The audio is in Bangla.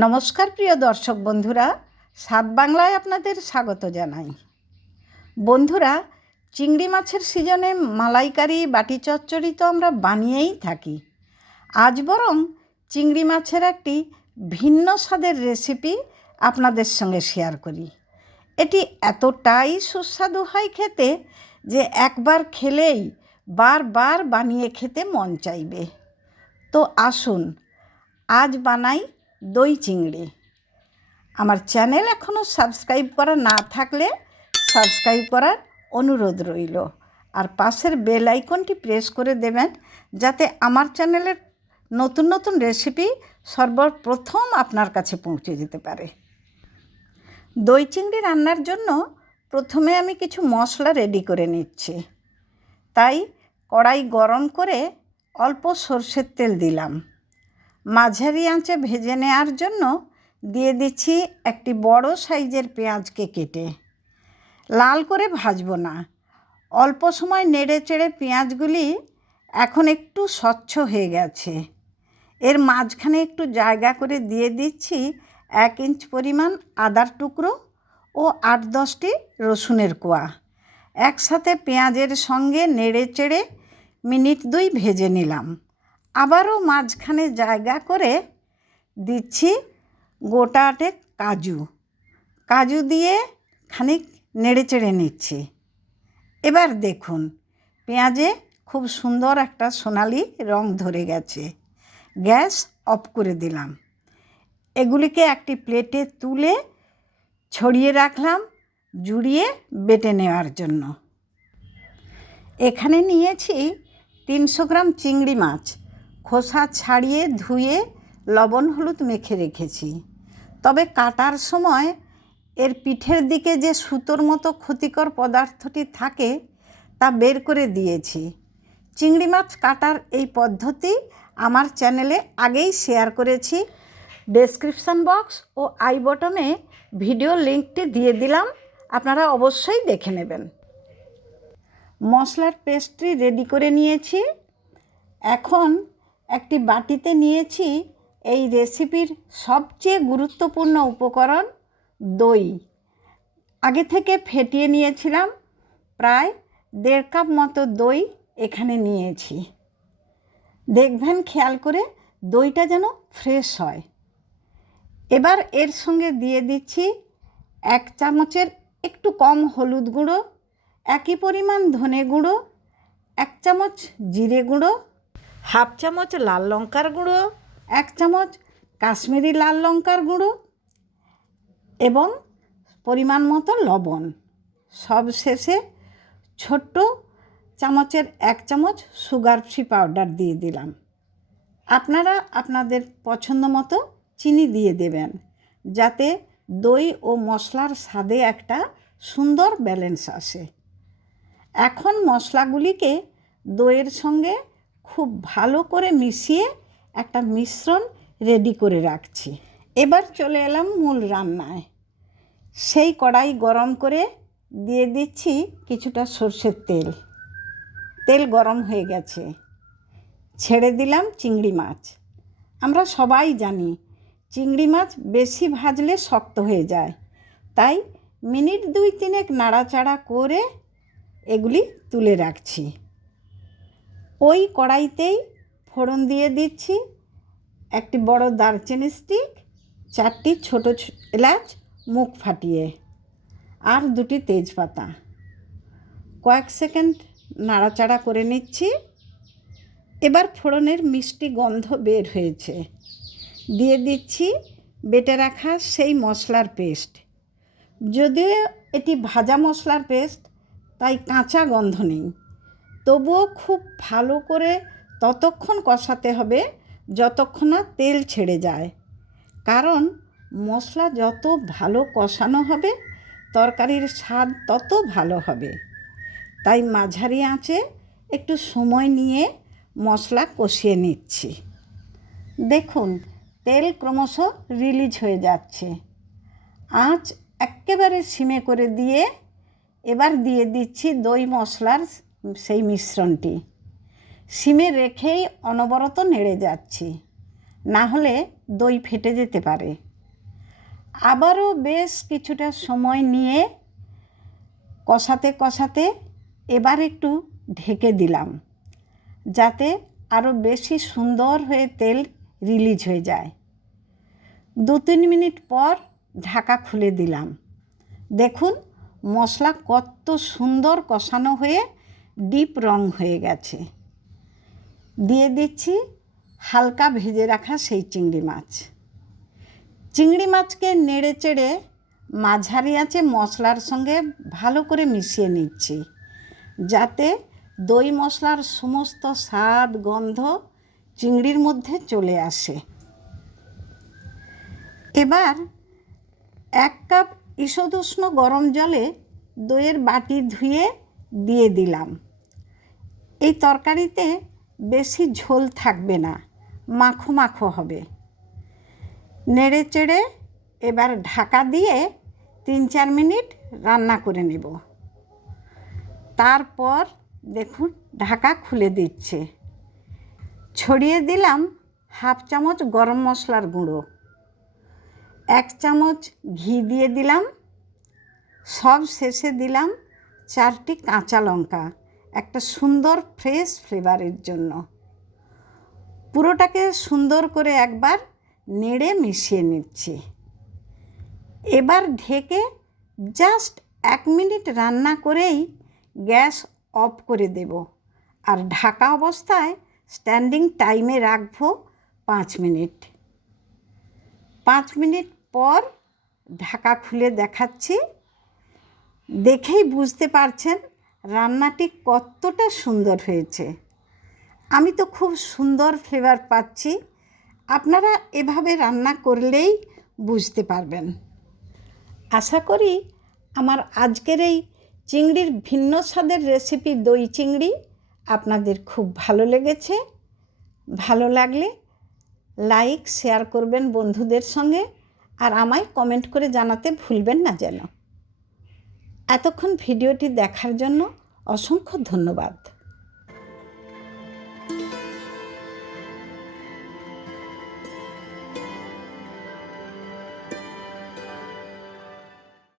নমস্কার প্রিয় দর্শক বন্ধুরা, স্বাদ বাংলায় আপনাদের স্বাগত জানাই। বন্ধুরা, চিংড়ি মাছের সিজনে মালাইকারি, বাটি চচ্চড়ি তো আমরা বানিয়েই থাকি। আজ বরং চিংড়ি মাছের একটি ভিন্ন স্বাদের রেসিপি আপনাদের সঙ্গে শেয়ার করি। এটি এতটাই সুস্বাদু হয় খেতে যে একবার খেলেই বারবার বানিয়ে খেতে মন চাইবে। তো আসুন আজ বানাই দই চিংড়ি। আমার চ্যানেল এখনও সাবস্ক্রাইব করা না থাকলে সাবস্ক্রাইব করার অনুরোধ রইল, আর পাশের বেল আইকনটি প্রেস করে দেবেন যাতে আমার চ্যানেলের নতুন নতুন রেসিপি সর্বপ্রথম আপনার কাছে পৌঁছে যেতে পারে। দই চিংড়ি রান্নার জন্য প্রথমে আমি কিছু মশলা রেডি করে নিচ্ছি। তাই কড়াই গরম করে অল্প সরষের তেল দিলাম। মাঝারি আঁচে ভেজে নেওয়ার জন্য দিয়ে দিচ্ছি একটি বড় সাইজের পেঁয়াজকে কেটে। লাল করে ভাজবো না, অল্প সময় নেড়ে চেড়ে পেঁয়াজগুলি এখন একটু স্বচ্ছ হয়ে গেছে। এর মাঝখানে একটু জায়গা করে দিয়ে দিচ্ছি 1 ইঞ্চ পরিমাণ আদার টুকরো ও 8-10টি রসুনের কোয়া। একসাথে পেঁয়াজের সঙ্গে নেড়ে চেড়ে মিনিট 2 ভেজে নিলাম। আবারও মাঝখানে জায়গা করে দিচ্ছি গোটা আটেক কাজু দিয়ে খানিক নেড়ে চেড়ে নিচ্ছি। এবার দেখুন পেঁয়াজে খুব সুন্দর একটা সোনালি রং ধরে গেছে। গ্যাস অফ করে দিলাম। এগুলিকে একটি প্লেটে তুলে ছড়িয়ে রাখলাম জুড়িয়ে বেটে নেওয়ার জন্য। এখানে নিয়েছি 300 গ্রাম চিংড়ি মাছ। খোসা ছাড়িয়ে ধুয়ে লবণ হলুদ মেখে রেখেছি। তবে কাটার সময় এর পিঠের দিকে যে সুতোর মতো ক্ষতিকর পদার্থটি থাকে তা বের করে দিয়েছি। চিংড়ি মাছ কাটার এই পদ্ধতি আমার চ্যানেলে আগেই শেয়ার করেছি। ডেসক্রিপশন বক্স ও আই বটমে ভিডিও লিঙ্কটি দিয়ে দিলাম, আপনারা অবশ্যই দেখে নেবেন। মশলার পেস্টটি রেডি করে নিয়েছি। এখন একটি বাটিতে নিয়েছি এই রেসিপির সবচেয়ে গুরুত্বপূর্ণ উপকরণ দই। আগে থেকে ফেটিয়ে নিয়েছিলাম। প্রায় 1.5 কাপ মতো দই এখানে নিয়েছি। দেখবেন খেয়াল করে দইটা যেন ফ্রেশ হয়। এবার এর সঙ্গে দিয়ে দিচ্ছি 1 চামচের একটু কম হলুদ গুঁড়ো, একই পরিমাণ ধনে গুঁড়ো, 1 চামচ জিরে গুঁড়ো, 1/2 চামচ লাল লঙ্কার গুঁড়ো, 1 চামচ কাশ্মীরি লাল লঙ্কার গুঁড়ো এবং পরিমাণ মতো লবণ। সব শেষে ছোট্ট চামচের 1 চামচ সুগার ফ্রি পাউডার দিয়ে দিলাম। আপনারা আপনাদের পছন্দ মতো চিনি দিয়ে দেবেন যাতে দই ও মশলার স্বাদে একটা সুন্দর ব্যালেন্স আসে। এখন মশলাগুলিকে দইয়ের সঙ্গে খুব ভালো করে মিশিয়ে একটা মিশ্রণ রেডি করে রাখছি। এবার চলে এলাম মূল রান্নায়। সেই কড়াই গরম করে দিয়ে দিচ্ছি কিছুটা সরষের তেল। তেল গরম হয়ে গেছে, ছেড়ে দিলাম চিংড়ি মাছ। আমরা সবাই জানি চিংড়ি মাছ বেশি ভাজলে শক্ত হয়ে যায়, তাই মিনিট 2-3 নাড়াচাড়া করে এগুলি তুলে রাখছি। ওই কড়াইতেই ফোড়ন দিয়ে দিচ্ছি একটি বড় দারচিনি স্টিক, 4টি ছোট এলাচ মুখ ফাটিয়ে, আর 2টি তেজপাতা। কয়েক সেকেন্ড নাড়াচাড়া করে নিচ্ছি। এবার ফোড়নের মিষ্টি গন্ধ বের হয়েছে। দিয়ে দিচ্ছি বেটে রাখা সেই মশলার পেস্ট। যদিও এটি ভাজা মশলার পেস্ট, তাই কাঁচা গন্ধ নেই। তবুও খুব ভালো করে ততক্ষণ কষাতে হবে যতক্ষণ না তেল ছেড়ে যায়, কারণ মশলা যত ভালো কষানো হবে তরকারির স্বাদ তত ভালো হবে। তাই মাঝারি আঁচে একটু সময় নিয়ে মশলা কষিয়ে নিচ্ছি। দেখুন তেল ক্রমশ রিলিজ হয়ে যাচ্ছে। আঁচ একেবারে সিমে করে দিয়ে এবার দিয়ে দিচ্ছি দই মশলার সেই মিশ্রণটি। সিমে রেখেই অনবরত নেড়ে যাচ্ছি। না হলে দই ফেটে যেতে পারে। আবারও বেশ কিছুটা সময় নিয়ে কষাতে কষাতে এবার একটু ঢেকে দিলাম, যাতে আরও বেশি সুন্দর হয়ে তেল রিলিজ হয়ে যায়। 2-3 মিনিট পর ঢাকা খুলে দিলাম। দেখুন মশলা কত সুন্দর কষানো হয়ে ডিপ রং হয়ে গেছে। দিয়ে দিচ্ছি হালকা ভেজে রাখা সেই চিংড়ি মাছ। চিংড়ি মাছকে নেড়ে চেড়ে মাঝারি আঁচে মশলার সঙ্গে ভালো করে মিশিয়ে নিচ্ছি, যাতে দই মশলার সমস্ত স্বাদ গন্ধ চিংড়ির মধ্যে চলে আসে। এবার 1 কাপ ঈষদুষ্ণ গরম জলে দইয়ের বাটি ধুয়ে দিয়ে দিলাম। এই তরকারিতে বেশি ঝোল থাকবে না, মাখো মাখো হবে। নেড়ে চেড়ে এবার ঢাকা দিয়ে 3-4 মিনিট রান্না করে নেব। তারপর দেখুন ঢাকা খুলে দিচ্ছে। ছড়িয়ে দিলাম 1/2 চামচ গরম মশলার গুঁড়ো, 1 চামচ ঘি দিয়ে দিলাম। সব শেষে দিলাম 4টি কাঁচা লঙ্কা, একটা সুন্দর ফ্রেশ ফ্লেভারের জন্য। পুরোটাকে সুন্দর করে একবার নেড়ে মিশিয়ে নিচ্ছি। এবার ঢেকে জাস্ট 1 মিনিট রান্না করেই গ্যাস অফ করে দেব, আর ঢাকা অবস্থায় স্ট্যান্ডিং টাইমে রাখবো 5 মিনিট। 5 মিনিট পর ঢাকা খুলে দেখাচ্ছি। দেখেই বুঝতে পারছেন রান্নাটি কতটা সুন্দর হয়েছে। আমি তো খুব সুন্দর ফ্লেভার পাচ্ছি। আপনারা এভাবে রান্না করলেই বুঝতে পারবেন। আশা করি আমার আজকের এই চিংড়ির ভিন্ন স্বাদের রেসিপি দই চিংড়ি আপনাদের খুব ভালো লেগেছে। ভালো লাগলে লাইক শেয়ার করবেন বন্ধুদের সঙ্গে, আর আমায় কমেন্ট করে জানাতে ভুলবেন না যেন। এতক্ষণ ভিডিওটি দেখার জন্য অসংখ্য ধন্যবাদ।